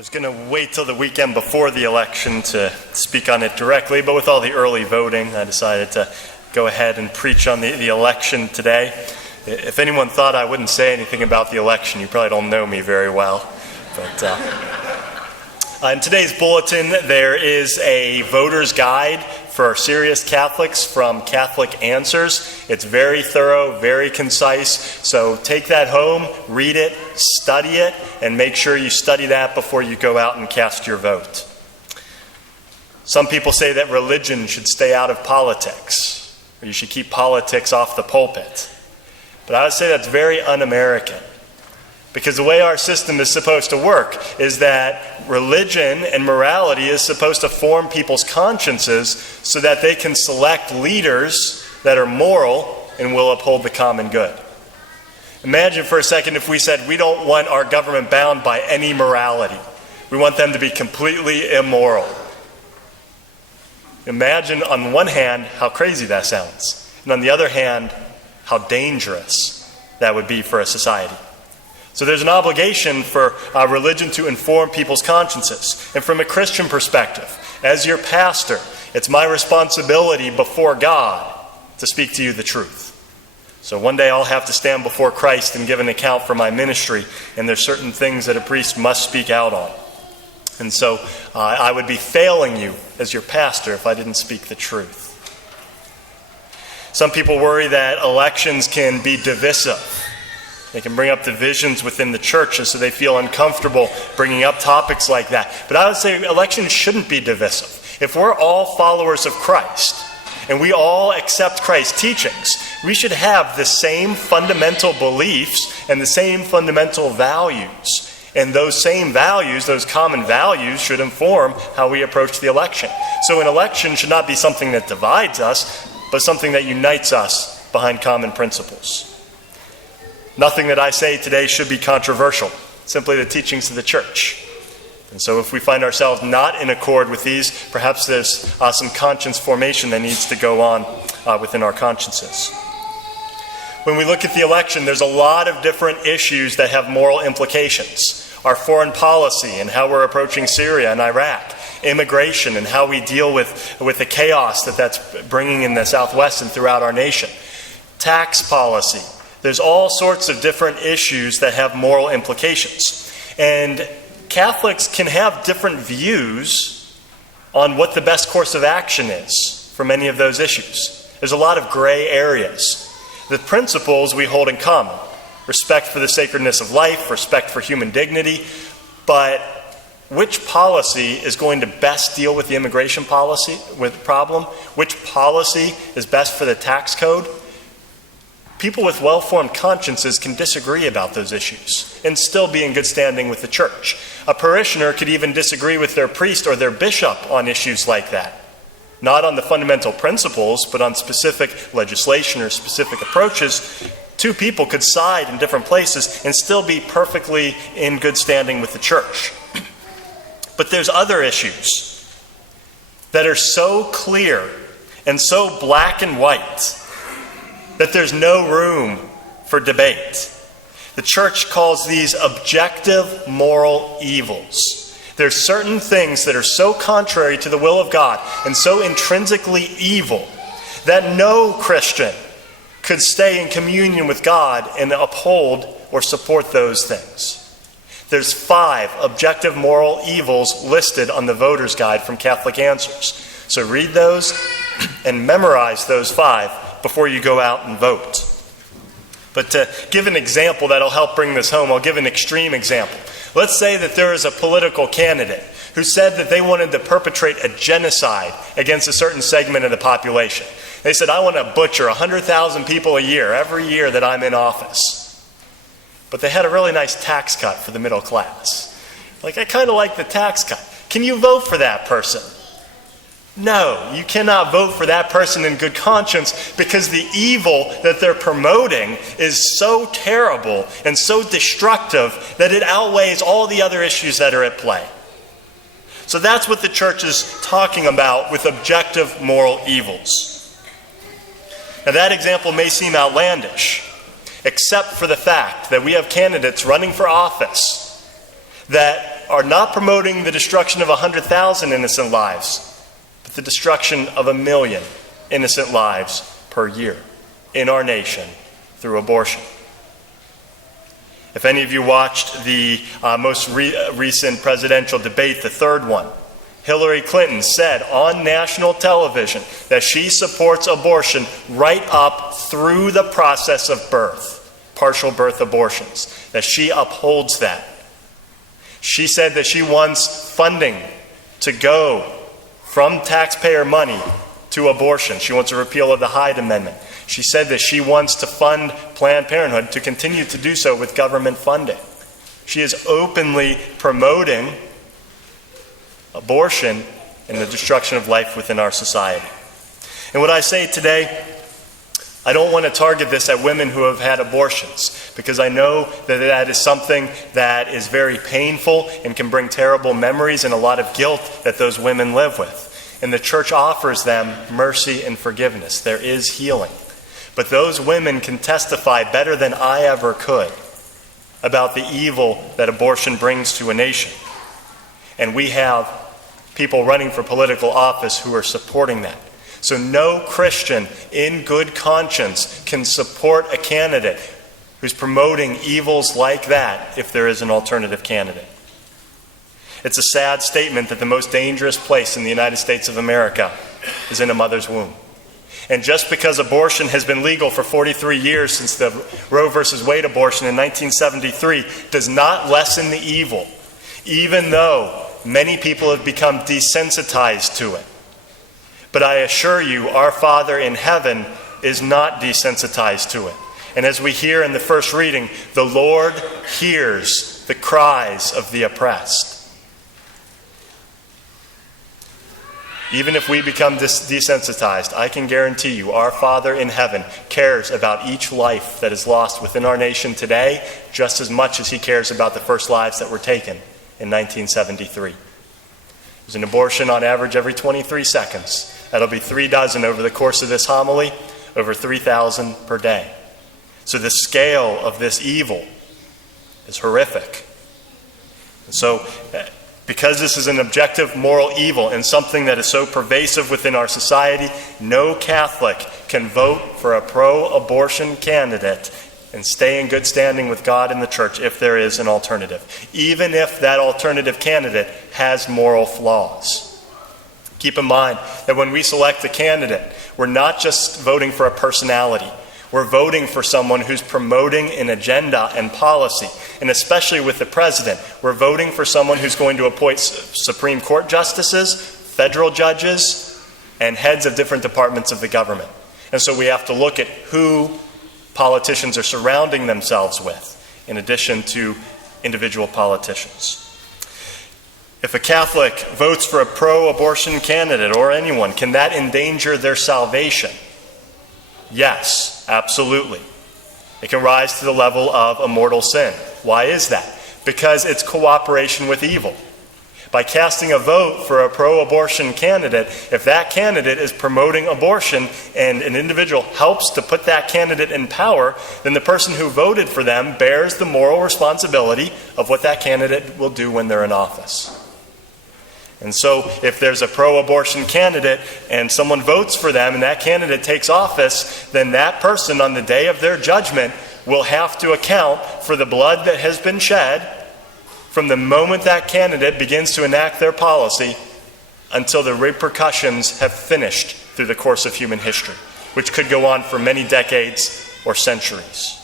I was going to wait till the weekend before the election to speak on it directly, but with all the early voting, I decided to go ahead and preach on the election today. If anyone thought I wouldn't say anything about the election, you probably don't know me very well. But in today's bulletin, there is a voter's guide for serious Catholics from Catholic Answers. It's very thorough, very concise. So take that home, read it, study it, and make sure you study that before you go out and cast your vote. Some people say that religion should stay out of politics, or you should keep politics off the pulpit. But I would say that's very un-American. Because the way our system is supposed to work is that religion and morality is supposed to form people's consciences so that they can select leaders that are moral and will uphold the common good. Imagine for a second if we said we don't want our government bound by any morality. We want them to be completely immoral. Imagine on one hand how crazy that sounds, and on the other hand how dangerous that would be for a society. So there's an obligation for religion to inform people's consciences. And from a Christian perspective, as your pastor, it's my responsibility before God to speak to you the truth. So one day I'll have to stand before Christ and give an account for my ministry, and there's certain things that a priest must speak out on. And so I would be failing you as your pastor if I didn't speak the truth. Some people worry that elections can be divisive. They can bring up divisions within the churches so they feel uncomfortable bringing up topics like that. But I would say elections shouldn't be divisive. If we're all followers of Christ and we all accept Christ's teachings, we should have the same fundamental beliefs and the same fundamental values. And those same values, those common values, should inform how we approach the election. So an election should not be something that divides us, but something that unites us behind common principles. Nothing that I say today should be controversial, simply the teachings of the church. And so if we find ourselves not in accord with these, perhaps there's some conscience formation that needs to go on within our consciences. When we look at the election, there's a lot of different issues that have moral implications. Our foreign policy and how we're approaching Syria and Iraq, immigration and how we deal with the chaos that's bringing in the Southwest and throughout our nation, tax policy. There's all sorts of different issues that have moral implications. And Catholics can have different views on what the best course of action is for many of those issues. There's a lot of gray areas. The principles we hold in common: respect for the sacredness of life, respect for human dignity, but which policy is going to best deal with the immigration policy problem? Which policy is best for the tax code? People with well-formed consciences can disagree about those issues and still be in good standing with the church. A parishioner could even disagree with their priest or their bishop on issues like that. Not on the fundamental principles, but on specific legislation or specific approaches. Two people could side in different places and still be perfectly in good standing with the church. But there's other issues that are so clear and so black and white that there's no room for debate. The church calls these objective moral evils. There's certain things that are so contrary to the will of God and so intrinsically evil that no Christian could stay in communion with God and uphold or support those things. There's 5 objective moral evils listed on the voter's guide from Catholic Answers. So read those and memorize those 5 before you go out and vote. But to give an example that'll help bring this home, I'll give an extreme example. Let's say that there is a political candidate who said that they wanted to perpetrate a genocide against a certain segment of the population. They said, I want to butcher 100,000 people a year, every year that I'm in office. But they had a really nice tax cut for the middle class. I kind of like the tax cut. Can you vote for that person? No, you cannot vote for that person in good conscience because the evil that they're promoting is so terrible and so destructive that it outweighs all the other issues that are at play. So that's what the church is talking about with objective moral evils. Now that example may seem outlandish, except for the fact that we have candidates running for office that are not promoting the destruction of 100,000 innocent lives, but the destruction of 1 million innocent lives per year in our nation through abortion. If any of you watched the most recent presidential debate, the third one, Hillary Clinton said on national television that she supports abortion right up through the process of birth, partial birth abortions, that she upholds that. She said that she wants funding to go from taxpayer money to abortion. She wants a repeal of the Hyde Amendment. She said that she wants to fund Planned Parenthood, to continue to do so with government funding. She is openly promoting abortion and the destruction of life within our society. And what I say today, I don't want to target this at women who have had abortions, because I know that that is something that is very painful and can bring terrible memories and a lot of guilt that those women live with. And the church offers them mercy and forgiveness. There is healing. But those women can testify better than I ever could about the evil that abortion brings to a nation. And we have people running for political office who are supporting that. So no Christian in good conscience can support a candidate who's promoting evils like that if there is an alternative candidate. It's a sad statement that the most dangerous place in the United States of America is in a mother's womb. And just because abortion has been legal for 43 years since the Roe versus Wade abortion in 1973 does not lessen the evil, even though many people have become desensitized to it. But I assure you, our Father in heaven is not desensitized to it. And as we hear in the first reading, the Lord hears the cries of the oppressed. Even if we become desensitized, I can guarantee you our Father in heaven cares about each life that is lost within our nation today just as much as he cares about the first lives that were taken in 1973. There's an abortion on average every 23 seconds. That'll be 36 over the course of this homily, over 3,000 per day. So the scale of this evil is horrific. And so, because this is an objective moral evil and something that is so pervasive within our society, no Catholic can vote for a pro-abortion candidate and stay in good standing with God and the church if there is an alternative, even if that alternative candidate has moral flaws. Keep in mind that when we select a candidate, we're not just voting for a personality. We're voting for someone who's promoting an agenda and policy. And especially with the president, we're voting for someone who's going to appoint Supreme Court justices, federal judges, and heads of different departments of the government. And so we have to look at who politicians are surrounding themselves with, in addition to individual politicians. If a Catholic votes for a pro-abortion candidate or anyone, can that endanger their salvation? Yes, absolutely. It can rise to the level of a mortal sin. Why is that? Because it's cooperation with evil. By casting a vote for a pro-abortion candidate, if that candidate is promoting abortion and an individual helps to put that candidate in power, then the person who voted for them bears the moral responsibility of what that candidate will do when they're in office. And so if there's a pro-abortion candidate and someone votes for them and that candidate takes office, then that person on the day of their judgment will have to account for the blood that has been shed from the moment that candidate begins to enact their policy until the repercussions have finished through the course of human history, which could go on for many decades or centuries.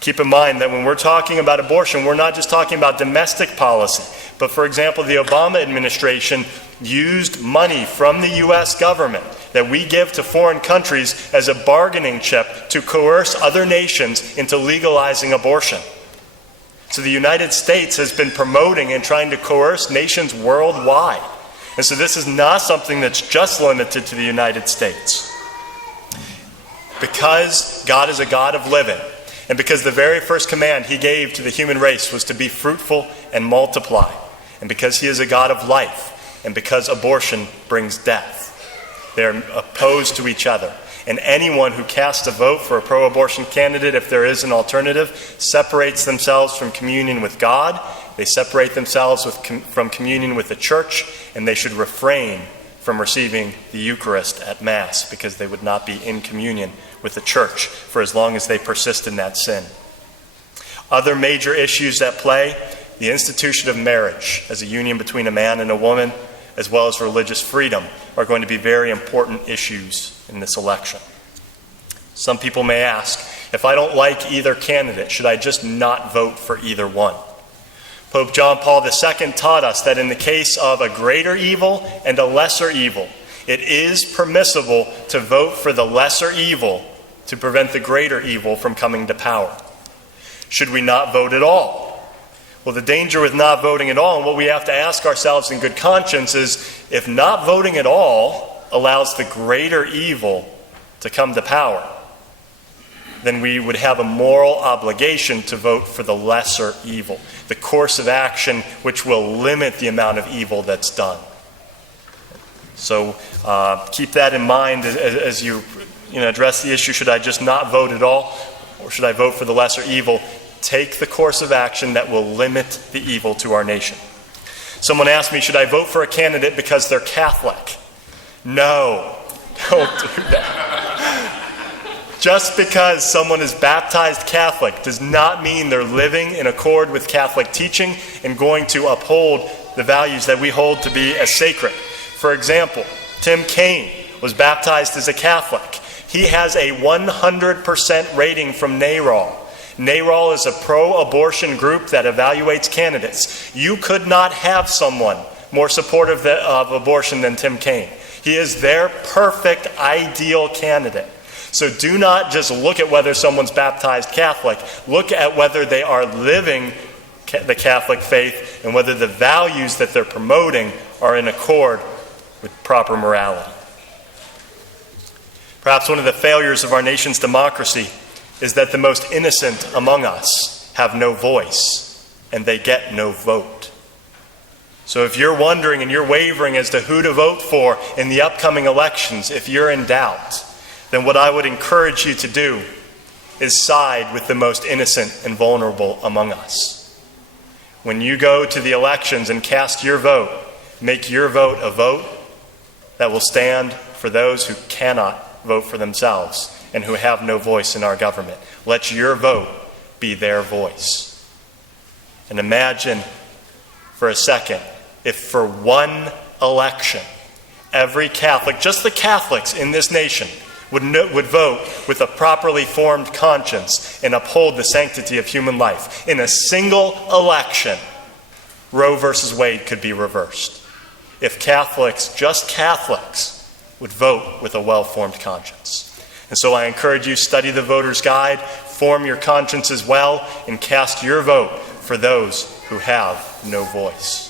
Keep in mind that when we're talking about abortion, we're not just talking about domestic policy. But for example, the Obama administration used money from the U.S. government that we give to foreign countries as a bargaining chip to coerce other nations into legalizing abortion. So the United States has been promoting and trying to coerce nations worldwide. And so this is not something that's just limited to the United States. Because God is a God of living, and because the very first command he gave to the human race was to be fruitful and multiply, and because he is a God of life, and because abortion brings death, they are opposed to each other. And anyone who casts a vote for a pro-abortion candidate, if there is an alternative, separates themselves from communion with God They separate themselves from communion with the church, and they should refrain from receiving the Eucharist at Mass because they would not be in communion with the church for as long as they persist in that sin. Other major issues at play: the institution of marriage as a union between a man and a woman, as well as religious freedom, are going to be very important issues in this election. Some people may ask, if I don't like either candidate, should I just not vote for either one? Pope John Paul II taught us that in the case of a greater evil and a lesser evil, it is permissible to vote for the lesser evil to prevent the greater evil from coming to power. Should we not vote at all? Well, the danger with not voting at all, and what we have to ask ourselves in good conscience, is if not voting at all allows the greater evil to come to power, then we would have a moral obligation to vote for the lesser evil, the course of action which will limit the amount of evil that's done. So keep that in mind as you address the issue, should I just not vote at all, or should I vote for the lesser evil? Take the course of action that will limit the evil to our nation. Someone asked me, should I vote for a candidate because they're Catholic? No, don't do that. Just because someone is baptized Catholic does not mean they're living in accord with Catholic teaching and going to uphold the values that we hold to be as sacred. For example, Tim Kaine was baptized as a Catholic. He has a 100% rating from NARAL. NARAL is a pro-abortion group that evaluates candidates. You could not have someone more supportive of abortion than Tim Kaine. He is their perfect, ideal candidate. So do not just look at whether someone's baptized Catholic. Look at whether they are living the Catholic faith and whether the values that they're promoting are in accord with proper morality. Perhaps one of the failures of our nation's democracy is that the most innocent among us have no voice and they get no vote. So if you're wondering and you're wavering as to who to vote for in the upcoming elections, if you're in doubt, then what I would encourage you to do is side with the most innocent and vulnerable among us. When you go to the elections and cast your vote, make your vote a vote that will stand for those who cannot vote for themselves and who have no voice in our government. Let your vote be their voice. And imagine for a second if for one election, every Catholic, just the Catholics in this nation, would vote with a properly formed conscience and uphold the sanctity of human life. In a single election, Roe versus Wade could be reversed. If Catholics, just Catholics, would vote with a well-formed conscience. And so I encourage you, study the voter's guide, form your conscience as well, and cast your vote for those who have no voice.